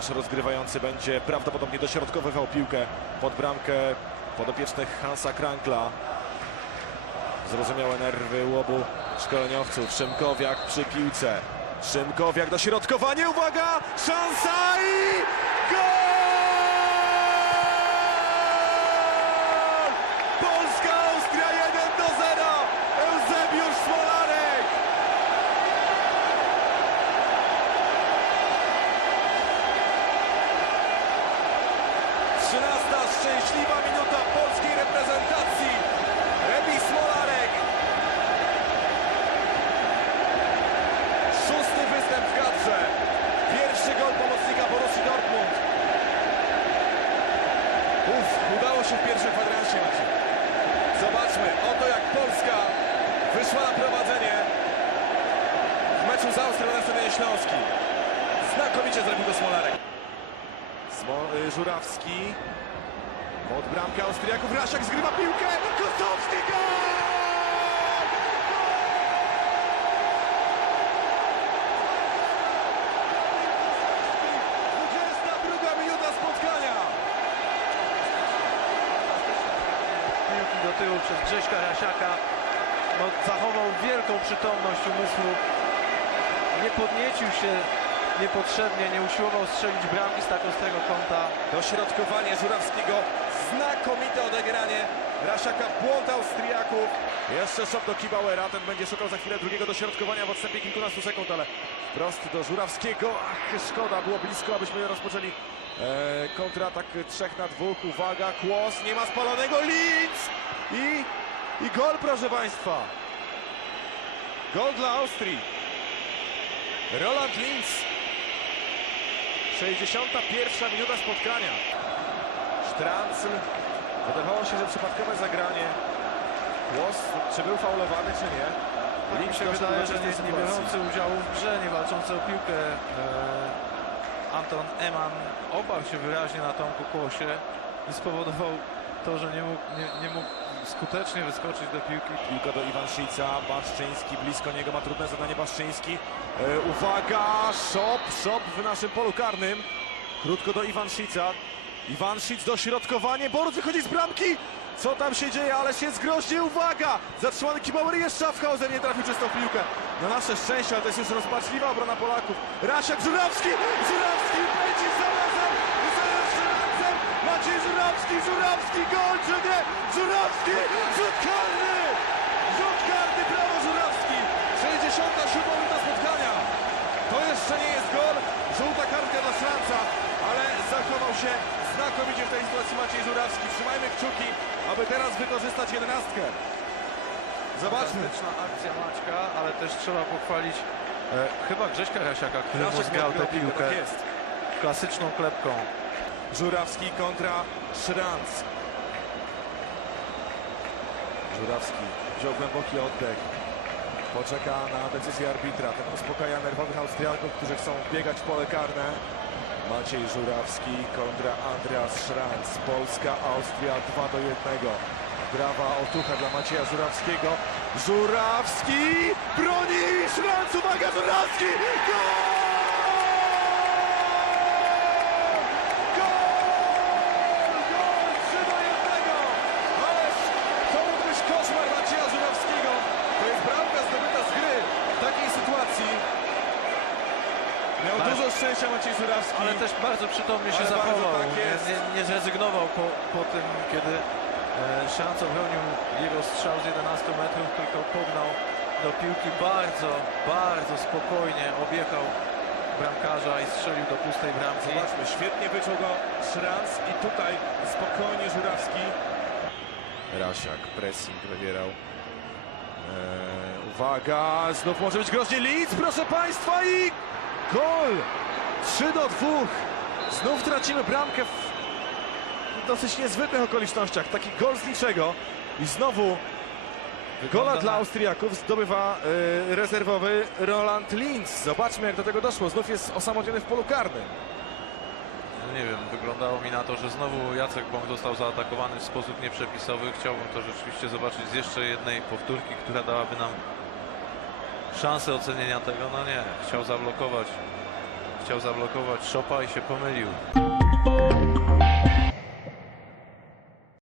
nasz rozgrywający będzie prawdopodobnie dośrodkowywał piłkę pod bramkę podopiecznych Hansa Krankla. Zrozumiałe nerwy u obu szkoleniowców. Szymkowiak przy piłce. Szymkowiak dośrodkowanie, uwaga! Szansa i gol! Polska, Austria 1 do 0! Eusebiusz Smolarek! Trzynasta szczęśliwa minuta polskiej reprezentacji. Remis Smolarek. Szósty występ w kadrze. Pierwszy gol pomocnika Borussii Dortmund. Uff, udało się w pierwszym kwadransie. Zobaczmy, oto jak Polska wyszła na prowadzenie w meczu z Austrią na Stadionie Śląskim. Znakomicie zrobił to Smolarek. Smo, y, Żurawski. Pod bramkę Austriaków. Rasiak zgrywa piłkę. Kostowski gol! 22 minuta spotkania. piłki do tyłu przez Grześka Rasiaka. No, zachował wielką przytomność umysłu. Nie podniecił się niepotrzebnie, nie usiłował strzelić bramki z tak ostrego kąta. Dośrodkowanie Żurawskiego. Znakomite odegranie. Rasiaka błąd Austriaków. Jeszcze szok do Kibauera. Ten będzie szukał za chwilę drugiego dośrodkowania w odstępie kilkunastu sekund, ale wprost do Żurawskiego. Ach, szkoda, było blisko, abyśmy rozpoczęli e, kontratak trzech na dwóch. Uwaga, Kłos, nie ma spalonego. Linz! I, I gol, proszę Państwa. Gol dla Austrii. Roland Linz. 61 minuta spotkania. Sztrancl. Wydawało się, że przypadkowe zagranie. Głos, czy był faulowany, czy nie? Mi Linz się wydaje, że nie, nie biorący udziału w grze, nie walczący o piłkę e, Anton Eman oparł się wyraźnie na Tomku Kłosie i spowodował to, że nie mógł, nie, nie mógł skutecznie wyskoczyć do piłki. Piłka do Iwanszica, Baszczyński blisko niego ma trudne zadanie Baszczyński. E, uwaga, szop, szop w naszym polu karnym. Krótko do Iwanszica. Iwanszic dośrodkowanie, Borut wychodzi z bramki. Co tam się dzieje, ale się zgroźnie, uwaga! Zatrzymany Kibauer jeszcze Schaffhauser nie trafił czystą piłkę. Na nasze szczęście, ale to jest już rozpaczliwa obrona Polaków. Rasiak, Żurawski, Żurawski pędzi zarazem, z Żurawcem, Maciej Żurawski, Żurawski, gol czy nie? Żurawski, rzut karny! Rzut karny, brawo Żurawski! 67 minuta spotkania. To jeszcze nie jest gol. Żółta kartka dla Szranca, ale zachował się znakomicie w tej sytuacji Maciej Żurawski. Trzymajmy kciuki, aby teraz wykorzystać jedenastkę. Zobaczmy. Fantastyczna akcja Maćka, ale też trzeba pochwalić e, chyba Grześka Rasiaka, który mu tę piłkę Tak jest. klasyczną klepką. Żurawski kontra Szranc. Żurawski wziął głęboki oddech. Poczeka na decyzję arbitra. Ten uspokaja nerwowych Austriaków, którzy chcą biegać w pole karne. Maciej Żurawski kontra Andreas Szranc. Polska, Austria 2 do 1. Brawa otucha dla Macieja Żurawskiego. Żurawski broni Szranc. Uwaga, Żurawski! Gol 3 do 1! Ależ to mógł być koszmar Macieja Żurawskiego. To jest bramka zdobyta z gry w takiej sytuacji. Miał Tak. dużo szczęścia Maciej Żurawski. Ale też bardzo przytomnie się bardzo zachował. tak nie, nie, nie zrezygnował po, po tym, kiedy e, Szanc obronił jego strzał z 11 metrów, tylko pognał do piłki bardzo, bardzo spokojnie, objechał bramkarza i strzelił do pustej bramki. Zobaczmy, świetnie wyczuł go Szranc i tutaj spokojnie Żurawski. Rasiak, pressing wywierał. Eee, uwaga, znów może być groźnie Lidz, proszę Państwa i gol! 3 do 2. Znów tracimy bramkę w dosyć niezwykłych okolicznościach. Taki gol z niczego i znowu Gola dla Austriaków zdobywa e, rezerwowy Roland Linz. Zobaczmy jak do tego doszło. Znów jest osamotniony w polu karnym. No nie wiem, wyglądało mi na to, że znowu Jacek Bąk został zaatakowany w sposób nieprzepisowy. Chciałbym to rzeczywiście zobaczyć z jeszcze jednej powtórki, która dałaby nam szansę ocenienia tego. No nie, chciał zablokować Chciał zablokować Szopa i się pomylił.